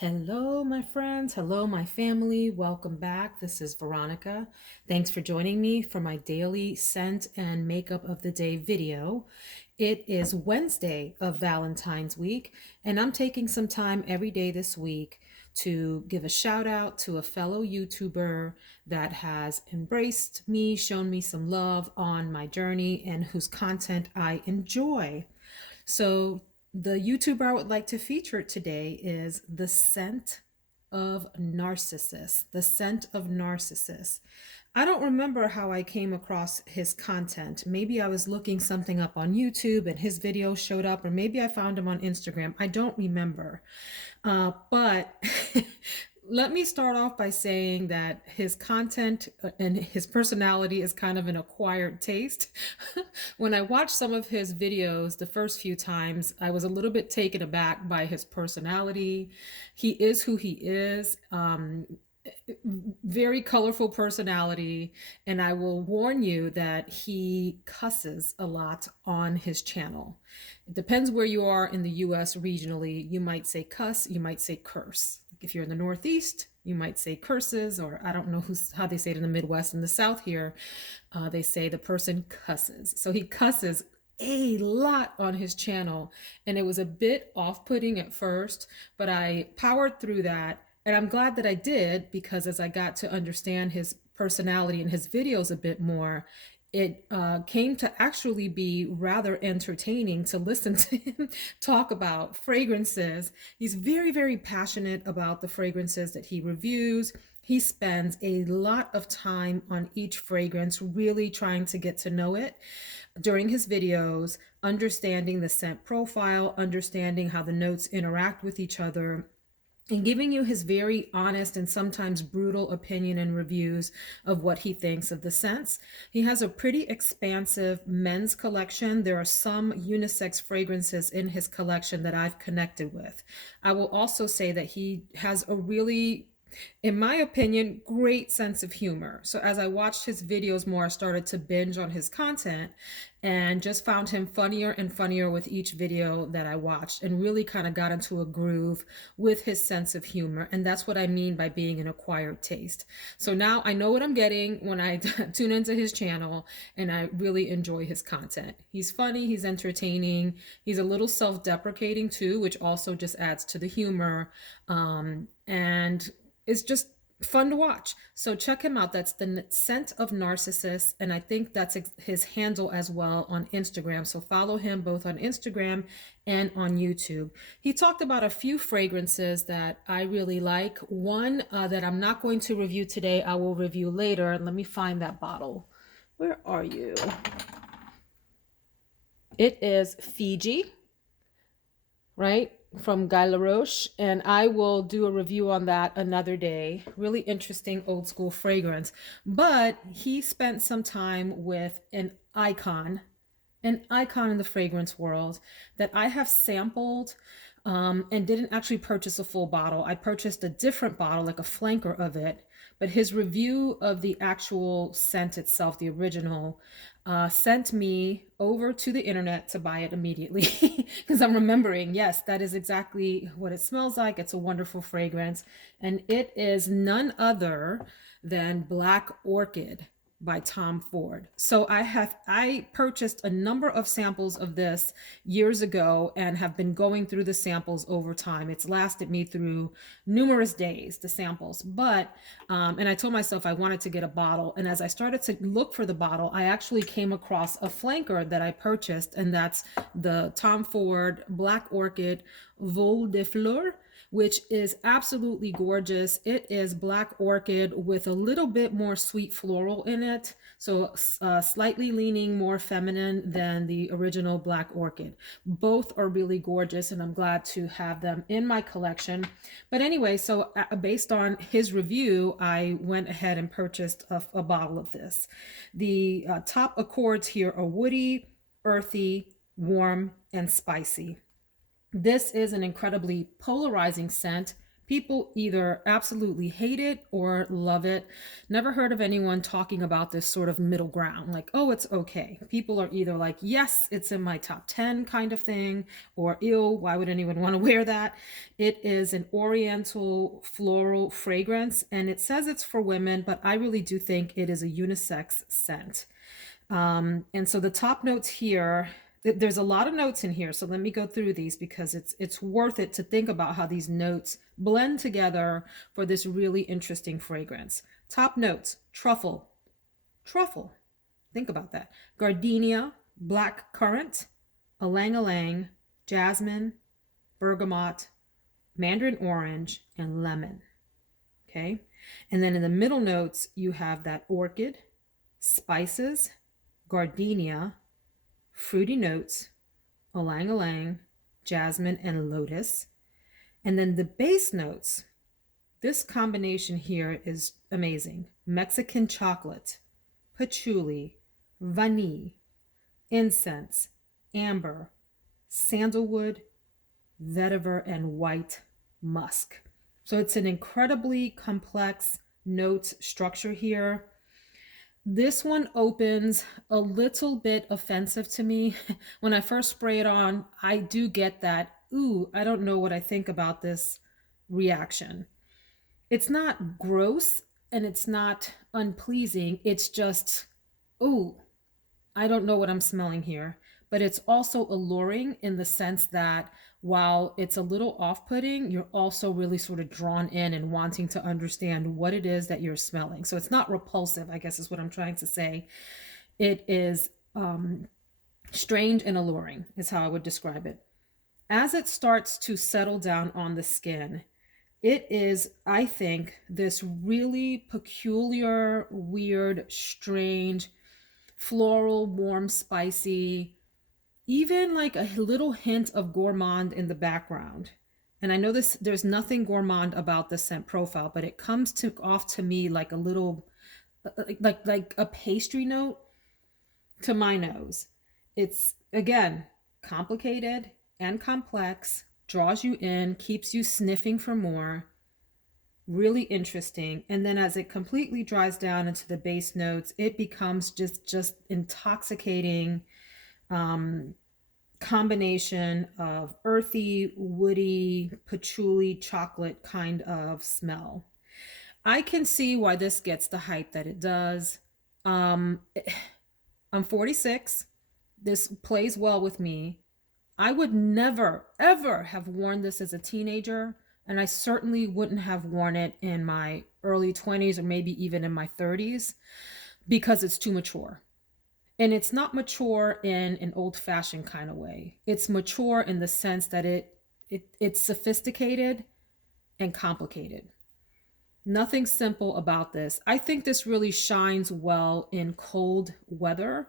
Hello, my friends. Hello, my family. Welcome back. This is Veronica. Thanks for joining me for my daily scent and makeup of the day video. It is Wednesday of Valentine's week, and I'm taking some time every day this week to give a shout out to a fellow YouTuber that has embraced me, shown me some love on my journey, and whose content I enjoy. So the YouTuber I would like to feature today is The Scent of Narcissus. The Scent of Narcissus. I don't remember how I came across his content. Maybe I was looking something up on YouTube and his video showed up, or maybe I found him on Instagram. I don't remember. But let me start off by saying that his content and his personality is kind of an acquired taste. When I watched some of his videos the first few times, I was a little bit taken aback by his personality. He is who he is. Very colorful personality, and I will warn you that he cusses a lot on his channel. It depends where you are in the US regionally. You might say cuss, you might say curse. If you're in the Northeast, you might say curses, or I don't know how they say it in the Midwest. In the South here, they say the person cusses. So he cusses a lot on his channel, and it was a bit off-putting at first, but I powered through that. And I'm glad that I did, because as I got to understand his personality and his videos a bit more, it came to actually be rather entertaining to listen to him talk about fragrances. He's very, very passionate about the fragrances that he reviews. He spends a lot of time on each fragrance, really trying to get to know it during his videos, understanding the scent profile, understanding how the notes interact with each other, and giving you his very honest and sometimes brutal opinion and reviews of what he thinks of the scents. He has a pretty expansive men's collection. There are some unisex fragrances in his collection that I've connected with. I will also say that he has a really, in my opinion, great sense of humor. So as I watched his videos more, I started to binge on his content and just found him funnier and funnier with each video that I watched, and really kind of got into a groove with his sense of humor. And that's what I mean by being an acquired taste. So now I know what I'm getting when I tune into his channel, and I really enjoy his content. He's funny, he's entertaining, he's a little self-deprecating too, which also just adds to the humor. And it's just fun to watch. So check him out. That's The Scent of Narcissus, and I think that's his handle as well on Instagram. So follow him both on Instagram and on YouTube. He talked about a few fragrances that I really like. One that I'm not going to review today, I will review later. Let me find that bottle. Where are you? It is Fiji, right? From Guy Laroche, and I will do a review on that another day. Really interesting old school fragrance. But he spent some time with an icon in the fragrance world that I have sampled, and didn't actually purchase a full bottle. I purchased a different bottle, like a flanker of it. But his review of the actual scent itself, the original, sent me over to the internet to buy it immediately, because I'm remembering, yes, that is exactly what it smells like. It's a wonderful fragrance, and it is none other than Black Orchid by Tom Ford. So I purchased a number of samples of this years ago and have been going through the samples over time. It's lasted me through numerous days, the samples. But and I told myself I wanted to get a bottle, and as I started to look for the bottle, I actually came across a flanker that I purchased, and that's the Tom Ford Black Orchid Vol de Fleur, which is absolutely gorgeous. It is Black Orchid with a little bit more sweet floral in it. So slightly leaning more feminine than the original Black Orchid. Both are really gorgeous, and I'm glad to have them in my collection. But anyway, so based on his review, I went ahead and purchased a bottle of this. The top accords here are woody, earthy, warm, and spicy. This is an incredibly polarizing scent, People either absolutely hate it or love it. Never heard of anyone talking about this sort of middle ground, like, oh, it's okay. People are either like, yes, it's in my top 10 kind of thing, or ew, why would anyone want to wear that? It is an oriental floral fragrance, and it says it's for women, but I really do think it is a unisex scent. And so the top notes here, there's a lot of notes in here, so let me go through these because it's worth it to think about how these notes blend together for this really interesting fragrance. Top notes: truffle, truffle. Think about that. Gardenia, black currant, ylang ylang, jasmine, bergamot, mandarin orange, and lemon. Okay, and then in the middle notes you have that orchid, spices, gardenia, fruity notes, ylang ylang, jasmine, and lotus. And then the base notes, this combination here is amazing. Mexican chocolate, patchouli, vanille, incense, amber, sandalwood, vetiver, and white musk. So it's an incredibly complex note structure here. This one opens a little bit offensive to me. When I first spray it on, I do get that, ooh, I don't know what I think about this reaction. It's not gross and it's not unpleasing. It's just, ooh, I don't know what I'm smelling here. But it's also alluring in the sense that while it's a little off-putting, you're also really sort of drawn in and wanting to understand what it is that you're smelling. So it's not repulsive, I guess is what I'm trying to say. It is strange and alluring is how I would describe it. As it starts to settle down on the skin, it is, I think, this really peculiar, weird, strange, floral, warm, spicy, even like a little hint of gourmand in the background. And I know there's nothing gourmand about the scent profile, but it comes off to me like a little, like a pastry note to my nose. It's, again, complicated and complex, draws you in, keeps you sniffing for more. Really interesting. And then as it completely dries down into the base notes, it becomes just intoxicating combination of earthy, woody, patchouli, chocolate kind of smell. I can see why this gets the hype that it does. I'm 46. This plays well with me. I would never, ever have worn this as a teenager, and I certainly wouldn't have worn it in my early 20s or maybe even in my 30s because it's too mature. And it's not mature in an old-fashioned kind of way. It's mature in the sense that it's sophisticated and complicated. Nothing simple about this. I think this really shines well in cold weather.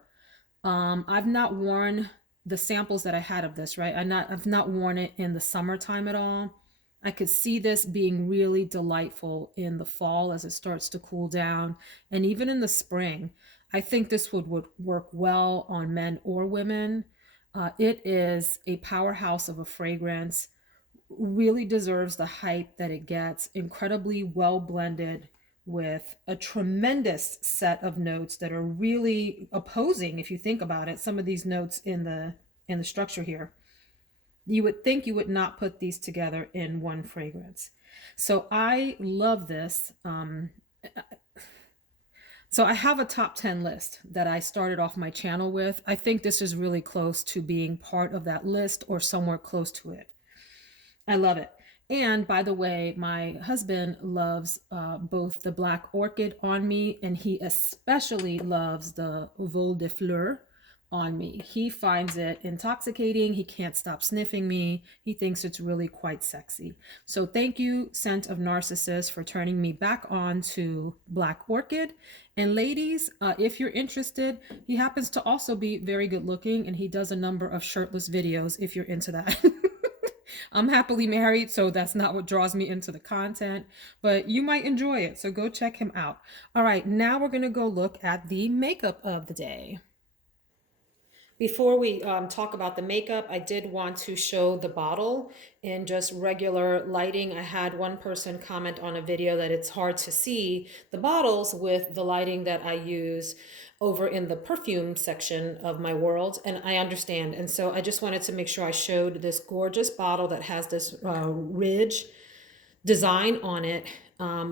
I've not worn the samples that I had of this, right? I've not worn it in the summertime at all. I could see this being really delightful in the fall as it starts to cool down, and even in the spring. I think this would work well on men or women. It is a powerhouse of a fragrance, really deserves the hype that it gets, incredibly well blended with a tremendous set of notes that are really opposing, if you think about it, some of these notes in the structure here. You would think you would not put these together in one fragrance. So I love this. So I have a top 10 list that I started off my channel with. I think this is really close to being part of that list or somewhere close to it. I love it. And by the way, my husband loves both the Black Orchid on me, and he especially loves the Vol de Fleur on me. He finds it intoxicating. He can't stop sniffing me. He thinks it's really quite sexy. So thank you, Scent of Narcissus, for turning me back on to Black Orchid. And ladies, if you're interested, he happens to also be very good looking, and he does a number of shirtless videos if you're into that. I'm happily married, so that's not what draws me into the content, but you might enjoy it, so go check him out. All right, now we're going to go look at the makeup of the day. Before we talk about the makeup, I did want to show the bottle in just regular lighting. I had one person comment on a video that it's hard to see the bottles with the lighting that I use over in the perfume section of my world, and I understand. And so I just wanted to make sure I showed this gorgeous bottle that has this ridge design on it,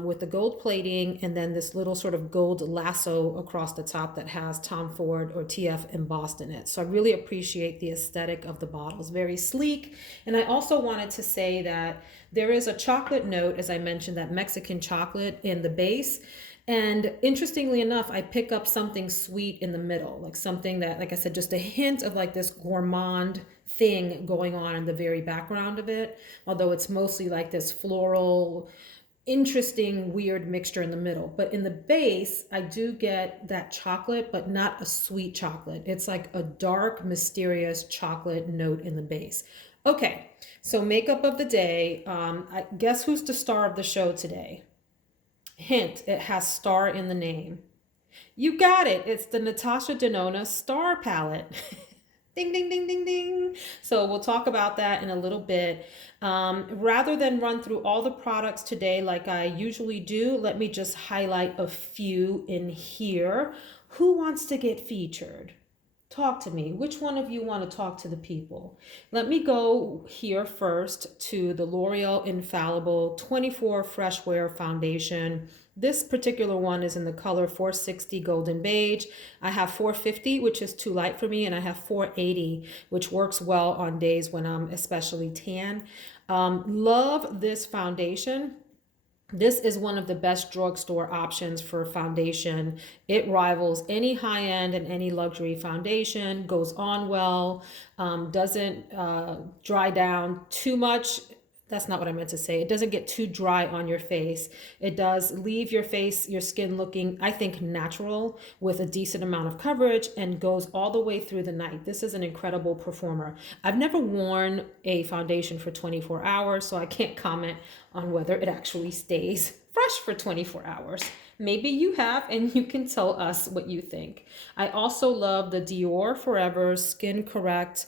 with the gold plating and then this little sort of gold lasso across the top that has Tom Ford or TF embossed in it. So I really appreciate the aesthetic of the bottles, very sleek. And I also wanted to say that there is a chocolate note, as I mentioned, that Mexican chocolate in the base. And interestingly enough, I pick up something sweet in the middle, like something that, like I said, just a hint of like this gourmand thing going on in the very background of it, although it's mostly like this floral, interesting, weird mixture in the middle. But in the base, I do get that chocolate, but not a sweet chocolate. It's like a dark, mysterious chocolate note in the base. Okay, so makeup of the day. I guess who's the star of the show today? Hint, it has star in the name. You got it. It's the Natasha Denona Star Palette. Ding, ding, ding, ding, ding. So we'll talk about that in a little bit. Rather than run through all the products today like I usually do, let me just highlight a few in here. Who wants to get featured? Talk to me. Which one of you want to talk to the people? Let me go here first to the L'Oreal Infallible 24 Freshware Foundation. This particular one is in the color 460 Golden Beige. I have 450, which is too light for me, and I have 480, which works well on days when I'm especially tan. Love this foundation. This is one of the best drugstore options for foundation. It rivals any high-end and any luxury foundation, goes on well, doesn't dry down too much. That's not what I meant to say. It doesn't get too dry on your face. It does leave your face, your skin looking, I think, natural with a decent amount of coverage and goes all the way through the night. This is an incredible performer. I've never worn a foundation for 24 hours, so I can't comment on whether it actually stays fresh for 24 hours. Maybe you have, and you can tell us what you think. I also love the Dior Forever Skin Correct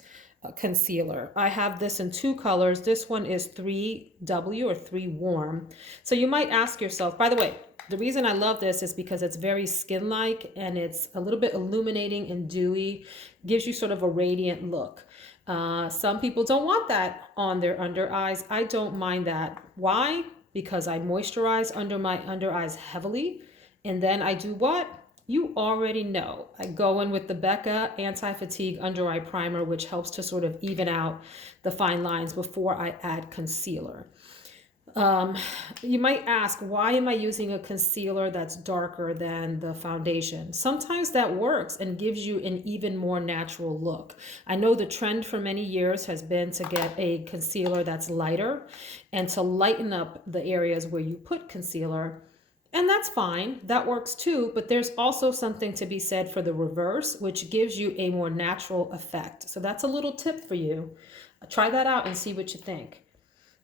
concealer. I have this in two colors. This one is 3W or 3 warm. So you might ask yourself, by the way, the reason I love this is because it's very skin-like and it's a little bit illuminating and dewy, gives you sort of a radiant look. Some people don't want that on their under eyes. I don't mind that. Why? Because I moisturize under my under eyes heavily. And then I do what? You already know. I go in with the Becca Anti-Fatigue Under Eye Primer, which helps to sort of even out the fine lines before I add concealer. You might ask, why am I using a concealer that's darker than the foundation? Sometimes that works and gives you an even more natural look. I know the trend for many years has been to get a concealer that's lighter and to lighten up the areas where you put concealer. And that's fine, that works too, but there's also something to be said for the reverse, which gives you a more natural effect. So that's a little tip for you. Try that out and see what you think.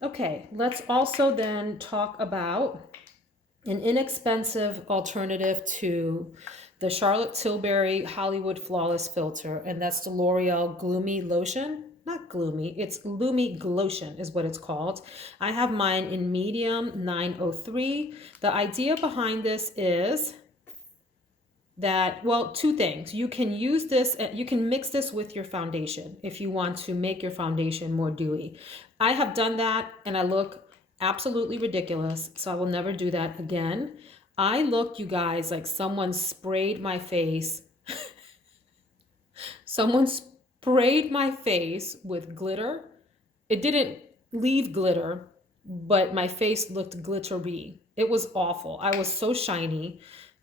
Okay, let's also then talk about an inexpensive alternative to the Charlotte Tilbury Hollywood Flawless Filter, and that's the L'Oreal Gloomy Lotion. Not Gloomy, it's Gloomy Lotion is what it's called. I have mine in medium 903. The idea behind this is that, well, two things. You can use this, you can mix this with your foundation if you want to make your foundation more dewy. I have done that and I look absolutely ridiculous, so I will never do that again. I look, you guys, like someone sprayed my face. Someone sprayed my face with glitter. It didn't leave glitter, but my face looked glittery. It was awful. I was so shiny.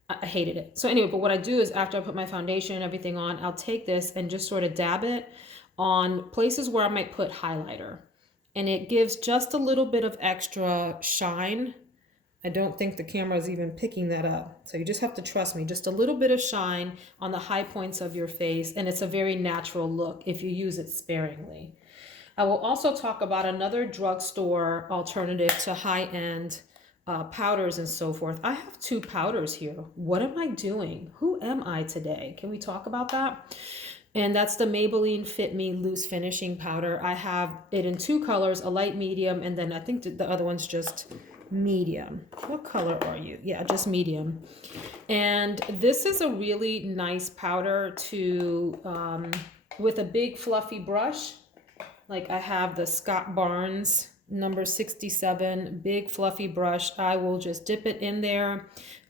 I hated it. So anyway, but what I do is after I put my foundation and everything on, I'll take this and just sort of dab it on places where I might put highlighter. And it gives just a little bit of extra shine. I don't think the camera is even picking that up. So you just have to trust me. Just a little bit of shine on the high points of your face. And it's a very natural look if you use it sparingly. I will also talk about another drugstore alternative to high-end powders and so forth. I have two powders here. What am I doing? Who am I today? Can we talk about that? And that's the Maybelline Fit Me Loose Finishing Powder. I have it in two colors, a light medium, and then I think the other one's just medium. What color are you? Yeah, just medium. And this is a really nice powder to, with a big fluffy brush. Like I have the Scott Barnes number 67 big fluffy brush. I will just dip it in there.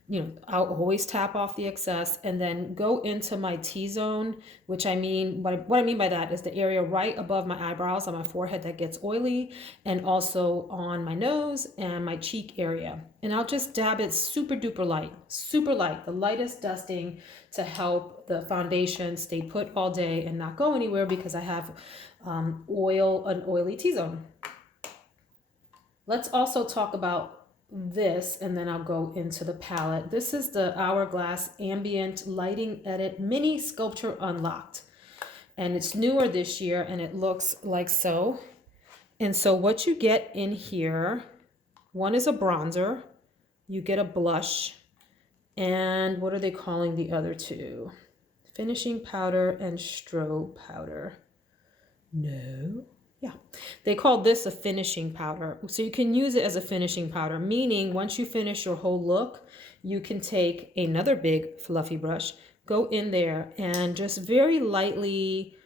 You know, I'll always tap off the excess and then go into my T-zone, which I mean, what I mean by that is the area right above my eyebrows on my forehead that gets oily, and also on my nose and my cheek area. And I'll just dab it super duper light, the lightest dusting to help the foundation stay put all day and not go anywhere, because I have an oily T-zone. Let's also talk about this, and then I'll go into the palette. This is the Hourglass Ambient Lighting Edit Mini Sculpture Unlocked. And it's newer this year, and it looks like so. And so what you get in here, one is a bronzer, you get a blush, and what are they calling the other two? Finishing powder and strobe powder. No. Yeah, they call this a finishing powder. So you can use it as a finishing powder, meaning once you finish your whole look, you can take another big fluffy brush, go in there and just very lightly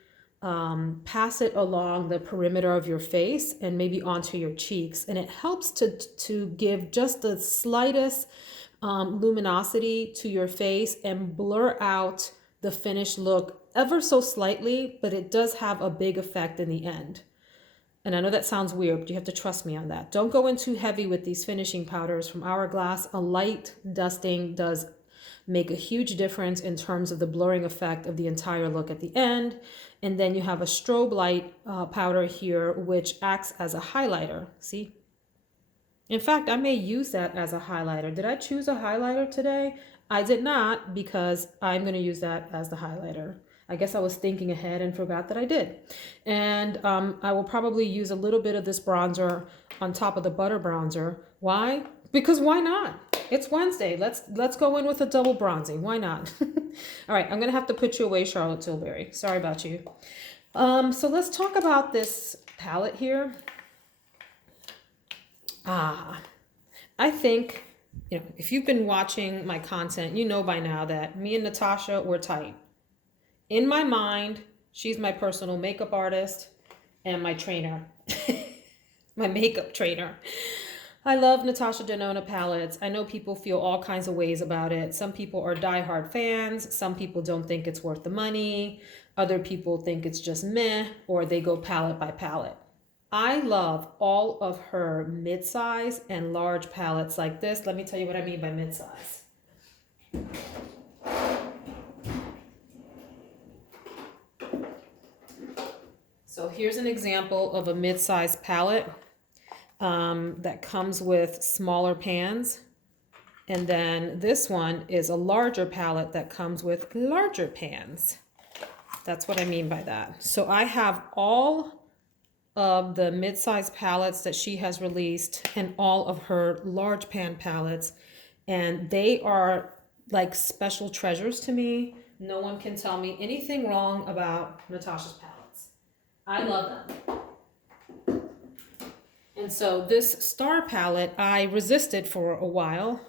pass it along the perimeter of your face and maybe onto your cheeks. And it helps to give just the slightest luminosity to your face and blur out the finished look ever so slightly, but it does have a big effect in the end. And I know that sounds weird, but you have to trust me on that. Don't go in too heavy with these finishing powders from Hourglass. A light dusting does make a huge difference in terms of the blurring effect of the entire look at the end. And then you have a strobe light powder here, which acts as a highlighter. See? In fact, I may use that as a highlighter. Did I choose a highlighter today? I did not, because I'm going to use that as the highlighter. I guess I was thinking ahead and forgot that I did. And I will probably use a little bit of this bronzer on top of the butter bronzer. Why? Because why not? It's Wednesday. Let's go in with a double bronzing. Why not? All right, I'm gonna have to put you away, Charlotte Tilbury. Sorry about you. So let's talk about this palette here. I think, you know, if you've been watching my content, you know by now that me and Natasha were tight. In my mind, she's my personal makeup artist and my trainer, my makeup trainer. I love Natasha Denona palettes. I know people feel all kinds of ways about it. Some people are diehard fans. Some people don't think it's worth the money. Other people think it's just meh, or they go palette by palette. I love all of her mid-size and large palettes like this. Let me tell you what I mean by mid-size. So here's an example of a mid-size palette that comes with smaller pans. And then this one is a larger palette that comes with larger pans. That's what I mean by that. So I have all of the mid-size palettes that she has released and all of her large pan palettes. And they are like special treasures to me. No one can tell me anything wrong about Natasha's palettes. I love them. And so this Star palette, I resisted for a while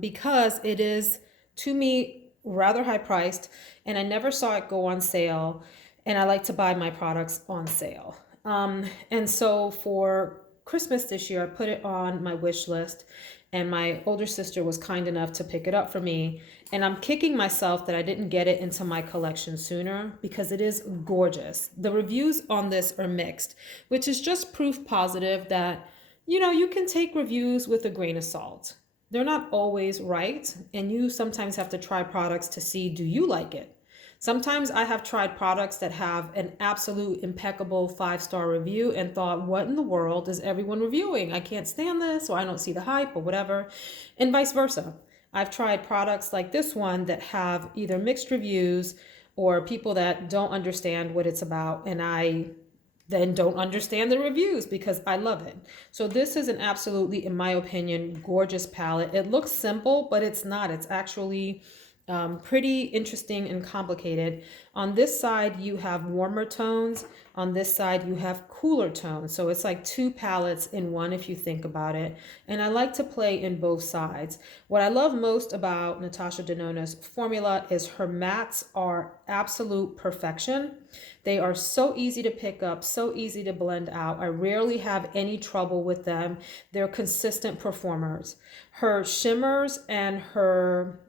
because it is, to me, rather high priced, and I never saw it go on sale, and I like to buy my products on sale. And so for Christmas this year, I put it on my wish list, and my older sister was kind enough to pick it up for me. And I'm kicking myself that I didn't get it into my collection sooner, because it is gorgeous. The reviews on this are mixed, which is just proof positive that, you know, you can take reviews with a grain of salt. They're not always right, and you sometimes have to try products to see, do you like it? Sometimes I have tried products that have an absolute impeccable 5-star review and thought, what in the world is everyone reviewing? I can't stand this, or I don't see the hype, or whatever, and vice versa. I've tried products like this one that have either mixed reviews or people that don't understand what it's about, and I then don't understand the reviews because I love it. So this is an absolutely, in my opinion, gorgeous palette. It looks simple, but it's not. It's actually Pretty interesting and complicated. On this side, you have warmer tones. On this side, you have cooler tones. So it's like two palettes in one if you think about it. And I like to play in both sides. What I love most about Natasha Denona's formula is her mattes are absolute perfection. They are so easy to pick up, so easy to blend out. I rarely have any trouble with them. They're consistent performers. Her shimmers and her,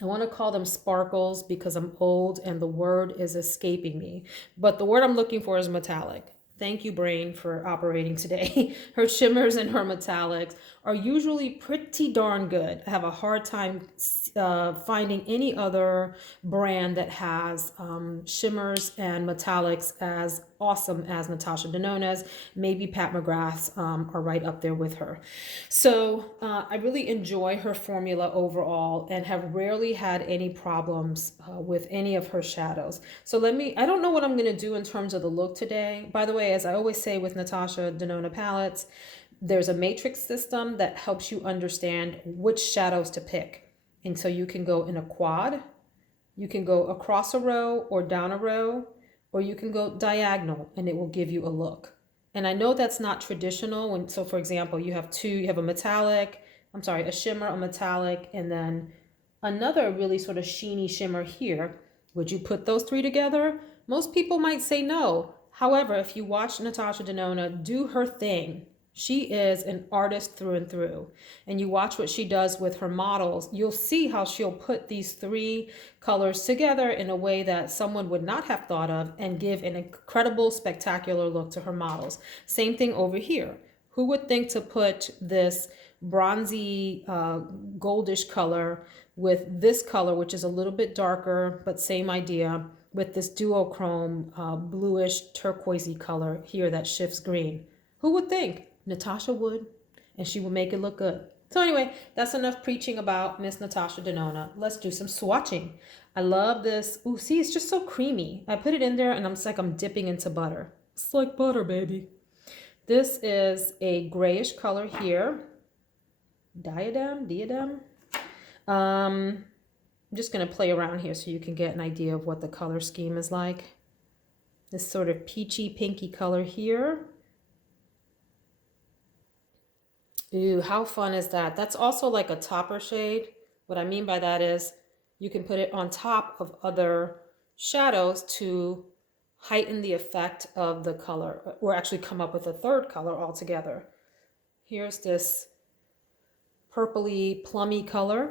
I want to call them sparkles because I'm old and the word is escaping me. But the word I'm looking for is metallic. Thank you, brain, for operating today. Her shimmers and her metallics are usually pretty darn good. I have a hard time finding any other brand that has shimmers and metallics as awesome as Natasha Denona's. Maybe Pat McGrath's are right up there with her. So I really enjoy her formula overall and have rarely had any problems with any of her shadows. So I don't know what I'm going to do in terms of the look today. By the way, as I always say with Natasha Denona palettes, there's a matrix system that helps you understand which shadows to pick. And so you can go in a quad, you can go across a row or down a row, or you can go diagonal and it will give you a look. And I know that's not traditional. So for example, you have a shimmer, a metallic, and then another really sort of sheeny shimmer here. Would you put those three together? Most people might say no. However, if you watch Natasha Denona do her thing, she is an artist through and through. And you watch what she does with her models, you'll see how she'll put these three colors together in a way that someone would not have thought of and give an incredible, spectacular look to her models. Same thing over here. Who would think to put this bronzy, goldish color with this color, which is a little bit darker, but same idea, with this duochrome, bluish turquoisey color here that shifts green? Who would think? Natasha would, and she would make it look good. So anyway, that's enough preaching about Miss Natasha Denona. Let's do some swatching. I love this. Ooh, see, it's just so creamy. I put it in there and it's like I'm dipping into butter. It's like butter, baby. This is a grayish color here. Diadem. I'm just going to play around here so you can get an idea of what the color scheme is like. This sort of peachy pinky color here. Ooh, how fun is that? That's also like a topper shade. What I mean by that is you can put it on top of other shadows to heighten the effect of the color, or actually come up with a third color altogether. Here's this purpley plummy color.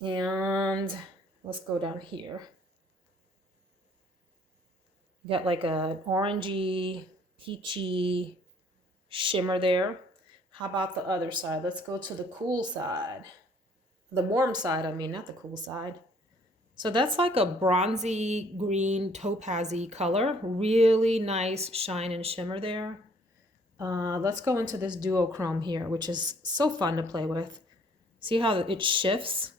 And let's go down here. You got like an orangey, peachy shimmer there. How about the other side? Let's go to the cool side. The warm side, I mean, not the cool side. So that's like a bronzy green topaz-y color. Really nice shine and shimmer there. Let's go into this duochrome here, which is so fun to play with. See how it shifts?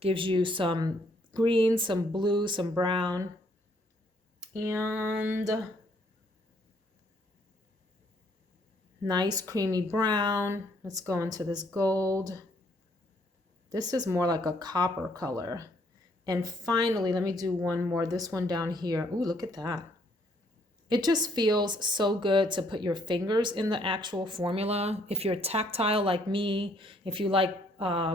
Gives you some green, some blue, some brown. And nice creamy brown. Let's go into this gold. This is more like a copper color. And finally, let me do one more. This one down here. Ooh, look at that. It just feels so good to put your fingers in the actual formula. If you're tactile like me, if you like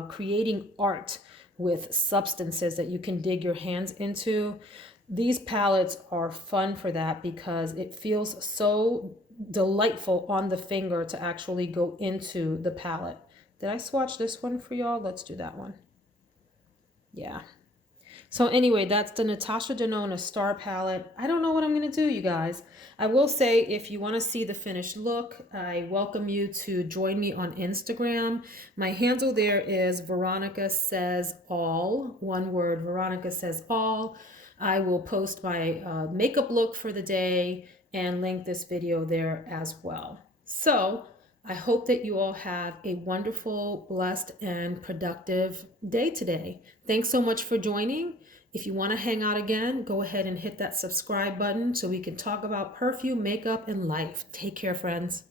creating art with substances that you can dig your hands into, these palettes are fun for that because it feels so delightful on the finger to actually go into the palette. Did I swatch this one for y'all? Let's do that one. Yeah. So anyway, that's the Natasha Denona Star Palette. I don't know what I'm going to do, you guys. I will say, if you want to see the finished look, I welcome you to join me on Instagram. My handle there is Veronica Says All. One word, Veronica Says All. I will post my makeup look for the day and link this video there as well. So I hope that you all have a wonderful, blessed, and productive day today. Thanks so much for joining. If you want to hang out again, go ahead and hit that subscribe button so we can talk about perfume, makeup, and life. Take care, friends.